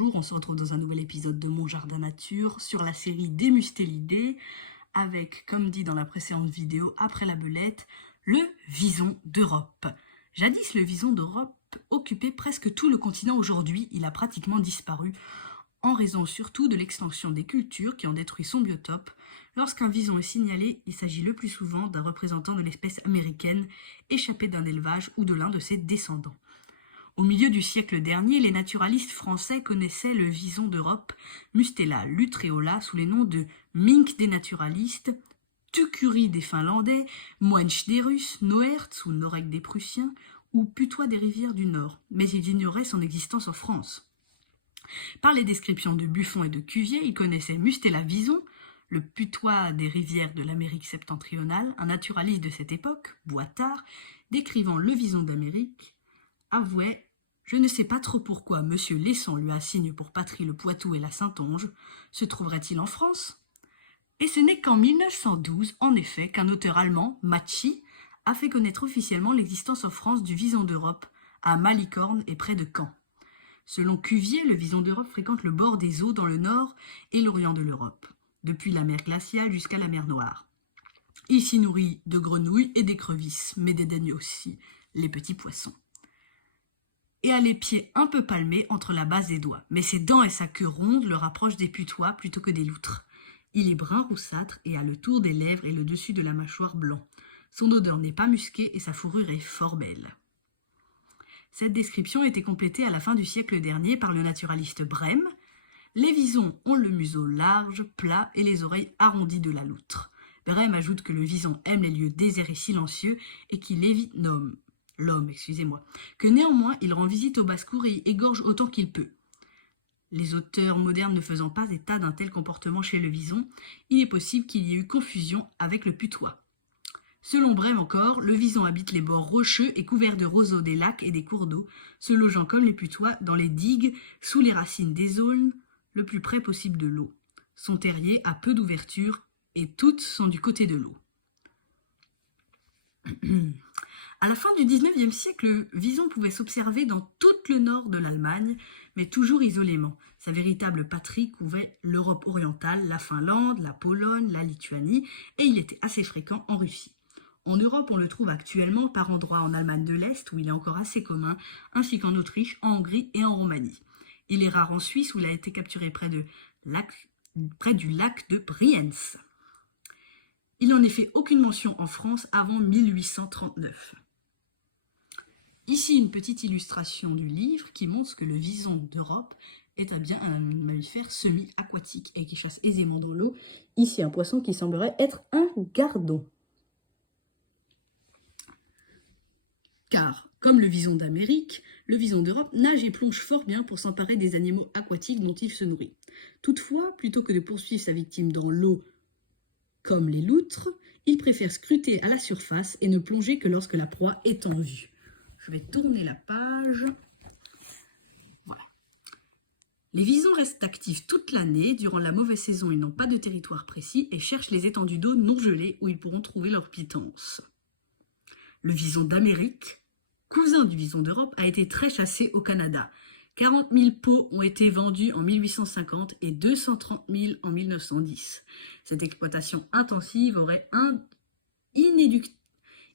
bonjour, on se retrouve dans un nouvel épisode de Mon Jardin Nature sur la série Démustélidés avec, comme dit dans la précédente vidéo, après la belette, le vison d'Europe. Jadis, le vison d'Europe occupait presque tout le continent. Aujourd'hui, il a pratiquement disparu en raison surtout de l'extension des cultures qui ont détruit son biotope. Lorsqu'un vison est signalé, il s'agit le plus souvent d'un représentant de l'espèce américaine échappé d'un élevage ou de l'un de ses descendants. Au milieu du siècle dernier, les naturalistes français connaissaient le vison d'Europe, Mustela lutreola, sous les noms de mink des naturalistes, Tukuri des Finlandais, Moench des Russes, Noertz ou Norek des Prussiens, ou Putois des rivières du Nord, mais ils ignoraient son existence en France. Par les descriptions de Buffon et de Cuvier, ils connaissaient Mustela vison, le putois des rivières de l'Amérique septentrionale. Un naturaliste de cette époque, Boitard, décrivant le vison d'Amérique, avouait « Je ne sais pas trop pourquoi M. Lesson lui assigne pour patrie le Poitou et la Saintonge. Se trouverait-il en France ?» Et ce n'est qu'en 1912, en effet, qu'un auteur allemand, Matschi, a fait connaître officiellement l'existence en France du vison d'Europe, à Malicorne et près de Caen. Selon Cuvier, le vison d'Europe fréquente le bord des eaux dans le nord et l'orient de l'Europe, depuis la mer glaciale jusqu'à la mer Noire. Il s'y nourrit de grenouilles et d'écrevisses, mais dédaigne aussi les petits poissons. Et a les pieds un peu palmés entre la base des doigts, mais ses dents et sa queue ronde le rapprochent des putois plutôt que des loutres. Il est brun roussâtre et a le tour des lèvres et le dessus de la mâchoire blanc. Son odeur n'est pas musquée et sa fourrure est fort belle. Cette description a été complétée à la fin du siècle dernier par le naturaliste Brehm. Les visons ont le museau large, plat et les oreilles arrondies de la loutre. Brehm ajoute que le vison aime les lieux déserts et silencieux et qu'il évite l'homme, que néanmoins il rend visite aux basses-cours et y égorge autant qu'il peut. Les auteurs modernes ne faisant pas état d'un tel comportement chez le vison, il est possible qu'il y ait eu confusion avec le putois. Selon Brehm encore, le vison habite les bords rocheux et couverts de roseaux des lacs et des cours d'eau, se logeant comme les putois dans les digues, sous les racines des aulnes, le plus près possible de l'eau. Son terrier a peu d'ouverture et toutes sont du côté de l'eau. À la fin du XIXe siècle, le vison pouvait s'observer dans tout le nord de l'Allemagne, mais toujours isolément. Sa véritable patrie couvrait l'Europe orientale, la Finlande, la Pologne, la Lituanie, et il était assez fréquent en Russie. En Europe, on le trouve actuellement par endroits en Allemagne de l'Est, où il est encore assez commun, ainsi qu'en Autriche, en Hongrie et en Roumanie. Il est rare en Suisse, où il a été capturé près du lac de Brienz. Il n'en est fait aucune mention en France avant 1839. Ici, une petite illustration du livre qui montre que le vison d'Europe est bien un mammifère semi-aquatique et qui chasse aisément dans l'eau. Ici, un poisson qui semblerait être un gardon. Car, comme le vison d'Amérique, le vison d'Europe nage et plonge fort bien pour s'emparer des animaux aquatiques dont il se nourrit. Toutefois, plutôt que de poursuivre sa victime dans l'eau comme les loutres, il préfère scruter à la surface et ne plonger que lorsque la proie est en vue. Je vais tourner la page. Voilà. Les visons restent actifs toute l'année. Durant la mauvaise saison, ils n'ont pas de territoire précis et cherchent les étendues d'eau non gelées où ils pourront trouver leur pitance. Le vison d'Amérique, cousin du vison d'Europe, a été très chassé au Canada. 40 000 peaux ont été vendues en 1850 et 230 000 en 1910. Cette exploitation intensive aurait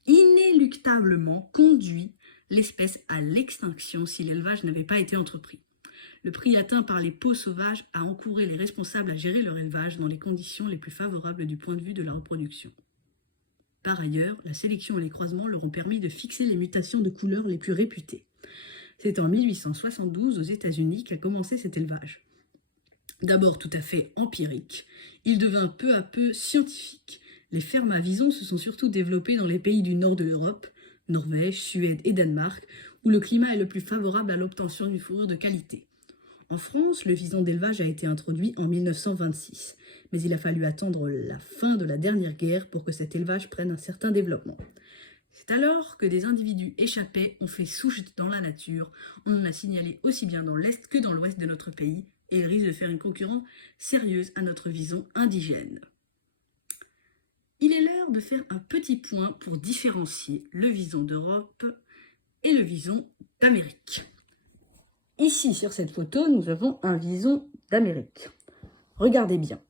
inéluctablement conduit l'espèce à l'extinction si l'élevage n'avait pas été entrepris. Le prix atteint par les peaux sauvages a encouragé les responsables à gérer leur élevage dans les conditions les plus favorables du point de vue de la reproduction. Par ailleurs, la sélection et les croisements leur ont permis de fixer les mutations de couleurs les plus réputées. C'est en 1872 aux États-Unis qu'a commencé cet élevage. D'abord tout à fait empirique, il devint peu à peu scientifique. Les fermes à visons se sont surtout développées dans les pays du nord de l'Europe, Norvège, Suède et Danemark, où le climat est le plus favorable à l'obtention d'une fourrure de qualité. En France, le vison d'élevage a été introduit en 1926, mais il a fallu attendre la fin de la dernière guerre pour que cet élevage prenne un certain développement. C'est alors que des individus échappés ont fait souche dans la nature. On en a signalé aussi bien dans l'Est que dans l'Ouest de notre pays, et ils risquent de faire une concurrence sérieuse à notre vison indigène. Il est l'heure de faire un petit point pour différencier le vison d'Europe et le vison d'Amérique. Ici, sur cette photo, nous avons un vison d'Amérique. Regardez bien,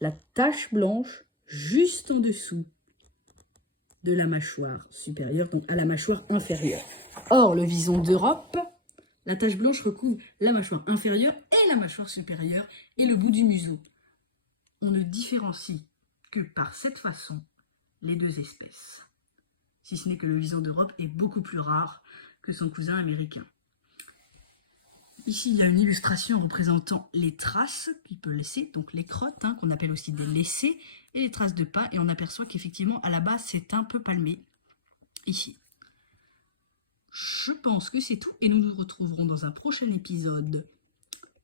la tache blanche juste en dessous de la mâchoire supérieure, donc à la mâchoire inférieure. Or, le vison d'Europe, la tache blanche recouvre la mâchoire inférieure et la mâchoire supérieure et le bout du museau. On ne différencie que par cette façon les deux espèces. Si ce n'est que le vison d'Europe est beaucoup plus rare que son cousin américain. Ici, il y a une illustration représentant les traces qu'il peut laisser, donc les crottes, qu'on appelle aussi des laissés, et les traces de pas, et on aperçoit qu'effectivement, à la base, c'est un peu palmé, ici. Je pense que c'est tout, et nous nous retrouverons dans un prochain épisode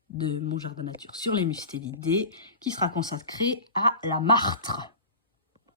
de Mon Jardin Nature sur les mustélidés, qui sera consacré à la martre.